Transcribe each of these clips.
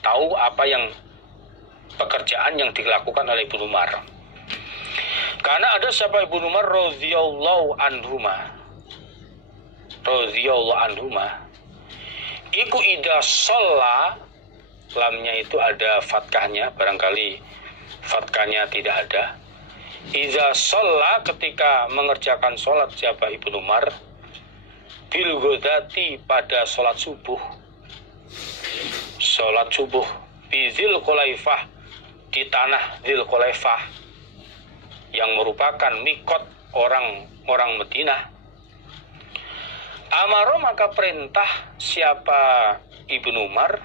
tahu apa yang pekerjaan yang dilakukan oleh Ibnu Umar. Karena ada siapa Ibnu Umar radhiyallahu anhuma iku idza shalla, lamnya itu ada fathahnya, barangkali fathahnya tidak ada. Idza shalla, ketika mengerjakan sholat siapa Ibnu Umar, bil ghadati, pada sholat subuh bizil khulaifah, di tanah Dzil Khulaifah yang merupakan mikot orang Madinah. Amaro, maka perintah siapa Ibnu Umar,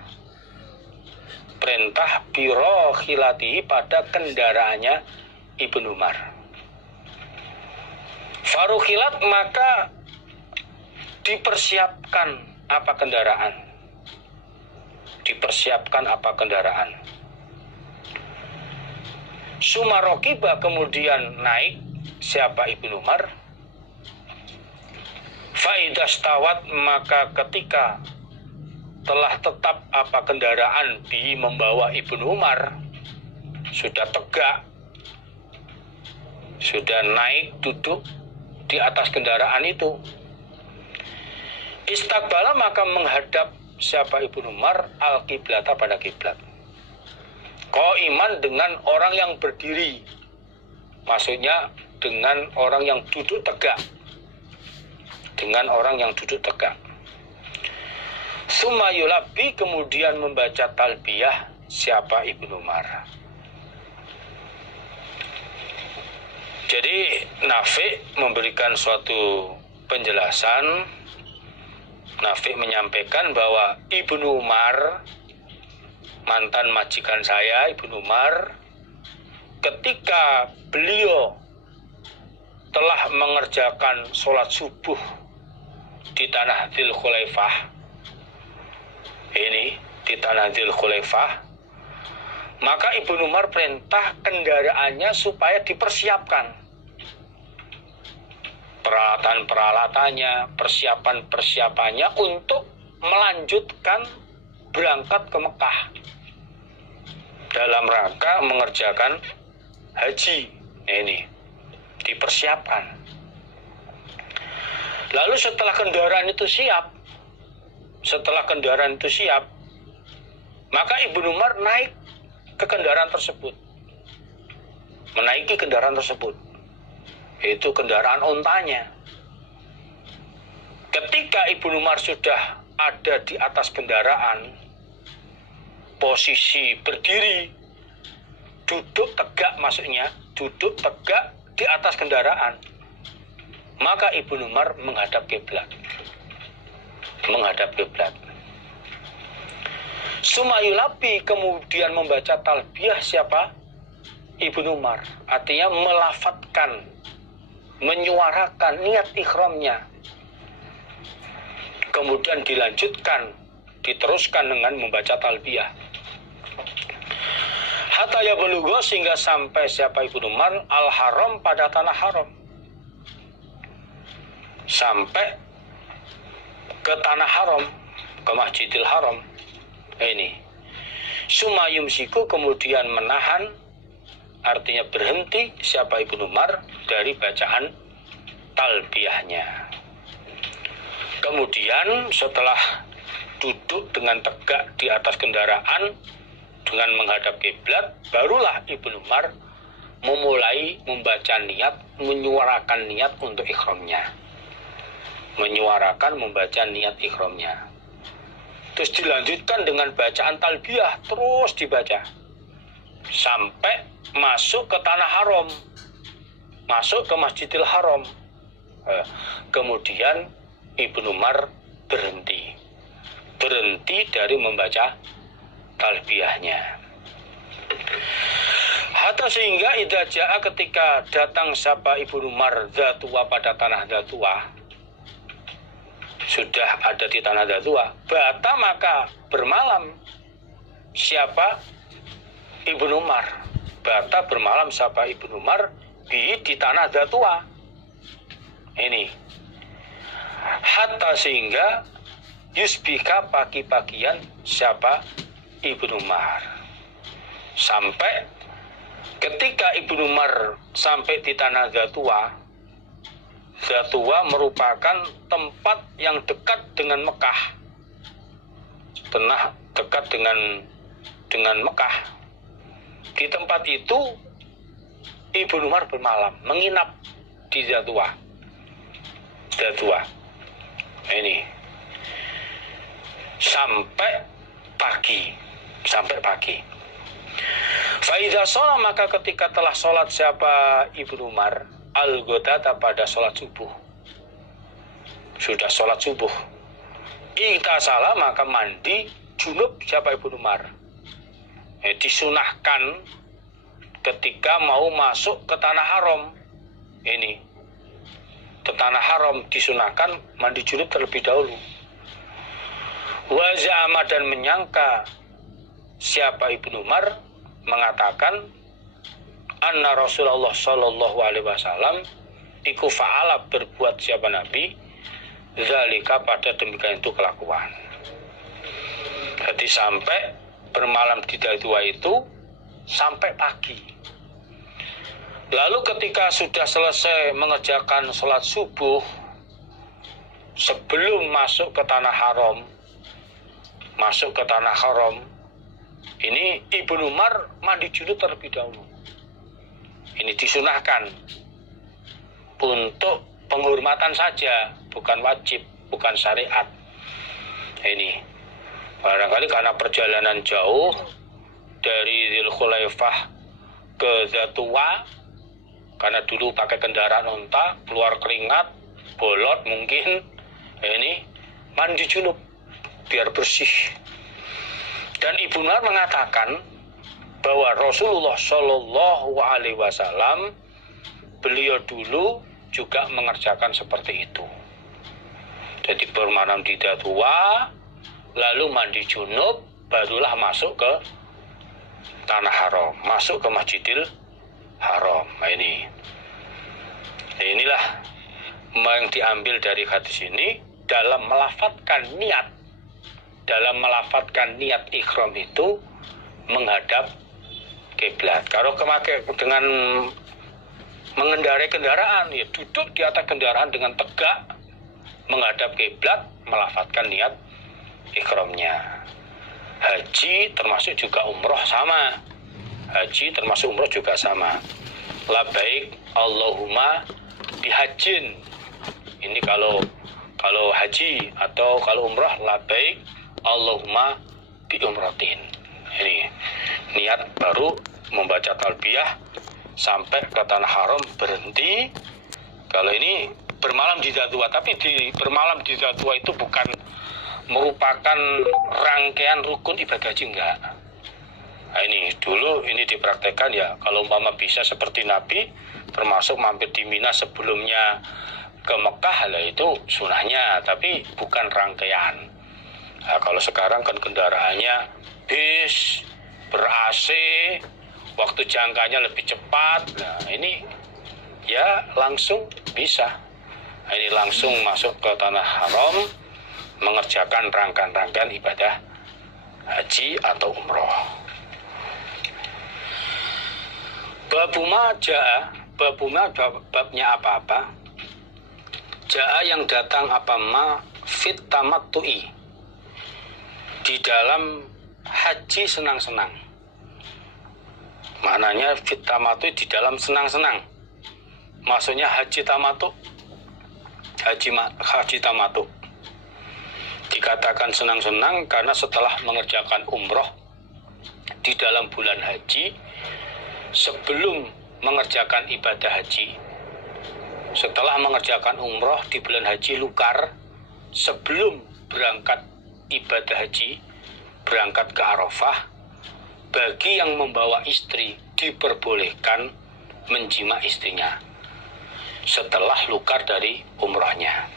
perintah biro khilatihi, pada kendaraannya Ibnu Umar. Farukhilat, maka dipersiapkan apa kendaraan. Sumarokiba, kemudian naik siapa Ibnu Umar. Faidastawat, maka ketika telah tetap apa kendaraan bi membawa Ibnu Umar, sudah tegak, sudah naik duduk di atas kendaraan itu, istaqbala, maka menghadap siapa Ibnu Umar al-qiblata, pada kiblat. Qaiman, dengan orang yang berdiri, maksudnya dengan orang yang duduk tegak, Summa yulabbi, kemudian membaca talbiyah siapa Ibnu Umar. Jadi Nafi' memberikan suatu penjelasan. Nafi' menyampaikan bahwa Ibnu Umar, mantan majikan saya Ibnu Umar, ketika beliau telah mengerjakan sholat subuh di tanah Dzil Khulaifah, maka Ibnu Umar perintah kendaraannya supaya dipersiapkan, peralatan-peralatannya, persiapan-persiapannya untuk melanjutkan berangkat ke Mekah dalam rangka mengerjakan haji. Ini dipersiapkan. Lalu setelah kendaraan itu siap, maka Ibnu Umar naik ke kendaraan tersebut, menaiki kendaraan tersebut, yaitu kendaraan ontanya. Ketika Ibnu Umar sudah ada di atas kendaraan, posisi berdiri, duduk tegak, maksudnya duduk tegak di atas kendaraan, maka Ibnu Umar menghadap kiblat. Sumayulabi, kemudian membaca talbiyah siapa Ibnu Umar, artinya melafatkan, menyuarakan niat ikhramnya. Kemudian diteruskan dengan membaca talbiyah. Hatta ya belugho, sehingga sampai siapa Ibnu Umar al-haram, pada tanah haram. Sampai ke tanah haram, ke Masjidil Haram. Ini sumayumsiku, kemudian menahan, artinya berhenti siapa Ibnu Umar dari bacaan talbiyahnya. Kemudian setelah duduk dengan tegak di atas kendaraan dengan menghadap kiblat, barulah Ibnu Umar memulai membaca niat, menyuarakan niat untuk ikhramnya. Membaca niat ikhramnya. Terus dilanjutkan dengan bacaan talbiyah, terus dibaca sampai masuk ke tanah haram, masuk ke Masjidil Haram. Kemudian Ibnu Umar berhenti dari membaca talbiyahnya. Hatta sehingga idza jaa, ketika datang siapa Ibnu Umar Dzatuwa, pada tanah Dzatuwa, sudah ada di tanah Dzatuwa, bata, maka bermalam siapa Ibnu Umar, bata bermalam siapa Ibnu Umar di tanah Dzatuwa. Ini hatta sehingga yusbika, pagi-pagian siapa Ibnu Umar. Sampai ketika Ibnu Umar sampai di tanah Dzatuwa, Dzatuwa merupakan tempat yang dekat dengan Mekah. Dekat dengan Mekah. Di tempat itu Ibnu Umar bermalam, menginap di Dzatuwa. Ini sampai pagi. Faiza sholat, maka ketika telah sholat siapa Ibnu Umar al-ghadata pada sholat subuh. Sudah sholat subuh. Iktasala, maka mandi junub siapa Ibnu Umar. Disunahkan ketika mau masuk ke tanah haram. Ini ke tanah haram disunahkan mandi junub terlebih dahulu. Wa za'ama, dan menyangka siapa Ibnu Umar mengatakan anna Rasulullah sallallahu alaihi wasallam iku fa'ala, berbuat siapa Nabi zalika, pada demikian itu kelakuan. Jadi sampai bermalam di Dzatuwa itu sampai pagi. Lalu ketika sudah selesai mengerjakan sholat subuh, sebelum masuk ke tanah haram, ini Ibnu Umar mandi junub terlebih dahulu. Ini disunahkan untuk penghormatan saja, bukan wajib, bukan syariat. Ini barangkali karena perjalanan jauh dari Dzulkhulaifah ke Dzatuwa, karena dulu pakai kendaraan unta, keluar keringat, bolot mungkin, ini mandi junub biar bersih. Dan Ibnu Umar mengatakan bahwa Rasulullah Shallallahu Alaihi Wasallam beliau dulu juga mengerjakan seperti itu. Jadi bermalam di Dzatuwa, lalu mandi junub, barulah masuk ke tanah haram, masuk ke Masjidil Haram. Nah, inilah yang diambil dari hadis ini dalam melafatkan niat ikhram itu menghadap kiblat. Kalau dengan mengendarai kendaraan, ya duduk di atas kendaraan dengan tegak menghadap kiblat, melafatkan niat ikhramnya. Haji termasuk juga umroh sama. Labbaik Allahumma bihajin. Ini kalau haji, atau kalau umroh labbaik Allahumma bi umratin. Ini niat baru membaca talbiyah sampai ke tanah haram, berhenti. Kalau ini bermalam di Dzatuwa, tapi bermalam di Dzatuwa itu bukan merupakan rangkaian rukun ibadah haji, enggak. Nah, ini dulu ini dipraktekkan ya, kalau umpama bisa seperti Nabi, termasuk mampir di Mina sebelumnya ke Mekah, lah itu sunahnya, tapi bukan rangkaian. Nah, kalau sekarang kan kendaraannya bis, ber-AC, waktu jangkanya lebih cepat. Nah, ini ya langsung bisa. Nah, ini langsung masuk ke tanah haram, mengerjakan rangkaian-rangkaian ibadah haji atau umroh. Babnya apa-apa. Ja'a yang datang apa ma fit tamattu'i, di dalam haji senang-senang. Maknanya fit tamattu'i, di dalam senang-senang. Maksudnya haji tamattu. Dikatakan senang-senang karena setelah mengerjakan umroh di dalam bulan haji, sebelum mengerjakan ibadah haji, setelah mengerjakan umroh di bulan haji Lukar, sebelum berangkat ibadah haji, berangkat ke Arafah, bagi yang membawa istri diperbolehkan menjima istrinya setelah lukar dari umrohnya.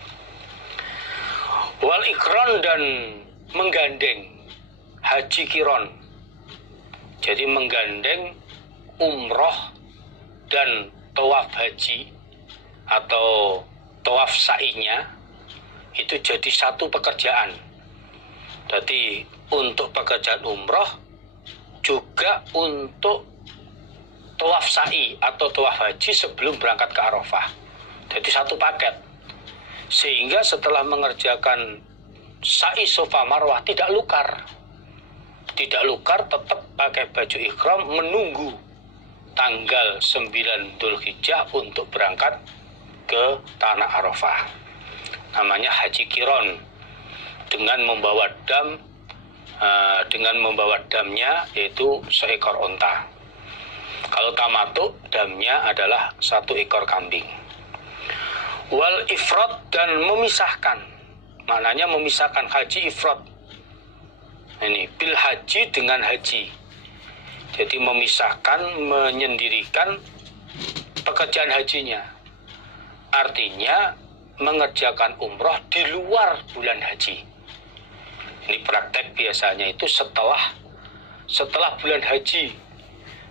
Wal ikron, dan menggandeng haji kiron, jadi menggandeng umroh dan tawaf haji atau tawaf sa'inya, itu jadi satu pekerjaan. Jadi untuk pekerjaan umroh juga untuk tawaf sa'i atau tawaf haji sebelum berangkat ke Arafah. Jadi satu paket. Sehingga setelah mengerjakan sa'i Safa Marwah tidak lukar. Tidak lukar, tetap pakai baju ihram menunggu tanggal 9 Dzulhijjah untuk berangkat ke tanah Arafah. Namanya haji kiron, dengan membawa damnya yaitu seekor onta. Kalau tamattu, damnya adalah 1 ekor kambing. Wal ifrad, dan memisahkan, maknanya memisahkan haji ifrad. Ini bil haji dengan haji. Jadi memisahkan, menyendirikan pekerjaan hajinya. Artinya mengerjakan umroh di luar bulan haji. Ini praktek biasanya itu setelah bulan haji,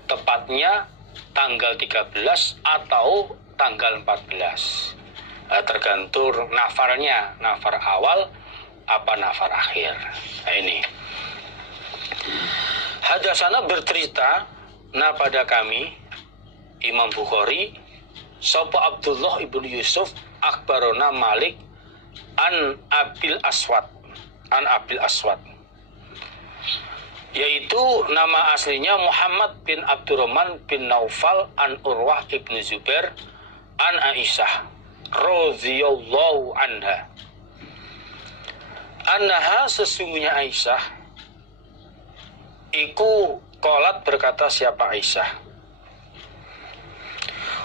tepatnya tanggal 13 atau tanggal 14. Tergantung nafarnya, nafar awal apa nafar akhir. Nah ini. Hadasana bercerita pada kami Imam Bukhari sapa Abdullah ibnu Yusuf akhbarona Malik an Abil Aswad, yaitu nama aslinya Muhammad bin Abdurrahman bin Naufal an Urwah ibnu Zubair an Aisyah radhiyallahu anha. Annaha, sesungguhnya Aisyah iku qalat, berkata siapa Aisyah,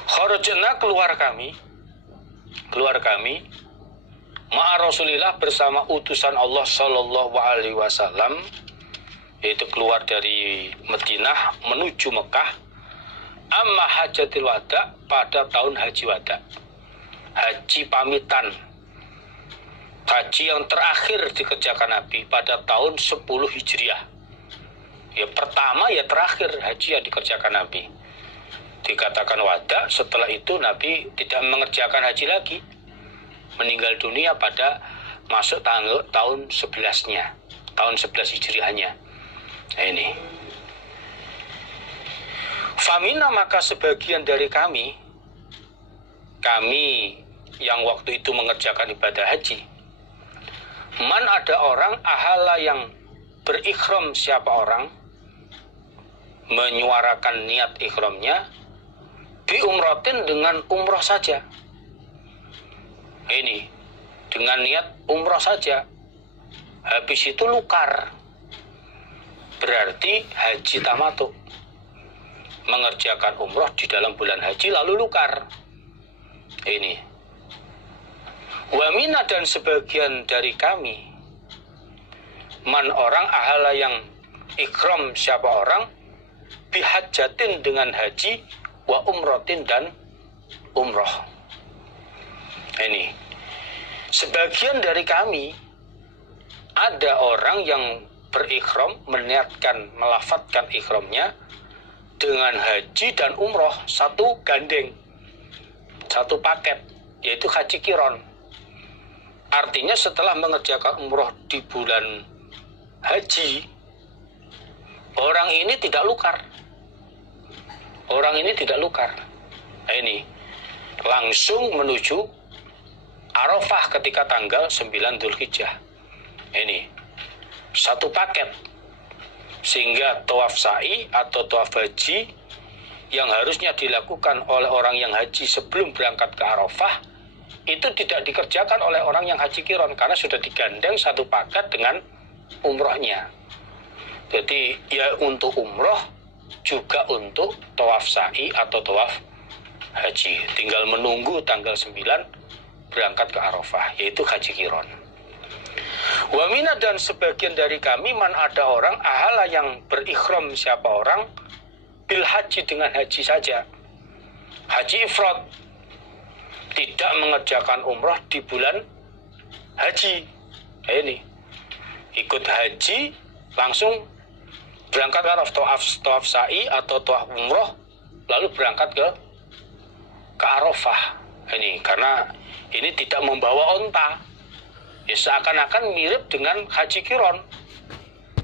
kharajna, keluar kami ma'a Rasulillah, bersama utusan Allah sallallahu alaihi wasallam, yaitu keluar dari Madinah menuju Mekah, amma hajatil wada, pada tahun haji wada, haji pamitan, haji yang terakhir dikerjakan Nabi pada tahun 10 Hijriah. Ya pertama ya terakhir haji yang dikerjakan Nabi. Dikatakan wada, setelah itu Nabi tidak mengerjakan haji lagi, meninggal dunia pada masuk tahun 11-nya, tahun 11 Hijriahnya. Nah ini. Famina, maka sebagian dari kami yang waktu itu mengerjakan ibadah haji, man, ada orang, ahala, yang berikhram, siapa orang menyuarakan niat ikhramnya, bi umratin, dengan umrah saja. Ini dengan niat umrah saja, habis itu lukar, berarti haji tamattu, mengerjakan umrah di dalam bulan haji lalu lukar. Ini wamina, dan sebagian dari kami, man, orang, ahala, yang ikhram, siapa orang, bihajjatin, dengan haji, wa umratin, dan umrah. Ini sebagian dari kami, ada orang yang berikhram, meniatkan, melafadzkan ikhramnya dengan haji dan umrah, satu gandeng, satu paket, yaitu haji kiron. Artinya setelah mengerjakan umrah di bulan haji, orang ini tidak lukar. Nah, ini langsung menuju Arafah ketika tanggal 9 Dzulhijjah. Ini satu paket, sehingga tawaf sa'i atau tawaf haji yang harusnya dilakukan oleh orang yang haji sebelum berangkat ke Arafah itu tidak dikerjakan oleh orang yang haji kiron, karena sudah digandeng satu paket dengan umrohnya. Jadi ya untuk umroh juga untuk tawaf sa'i atau tawaf haji, tinggal menunggu tanggal 9 berangkat ke Arafah, yaitu haji kiron. Wamina, dan sebagian dari kami, man, ada orang, ahala, yang berikhram, siapa orang, bil haji, dengan haji saja, haji ifrad, tidak mengerjakan umrah di bulan haji. Nah, ini ikut haji langsung berangkat ke tawaf sa'i atau tawaf umrah, lalu berangkat ke Arafah. Ini karena ini tidak membawa onta, ya seakan-akan mirip dengan haji kiron.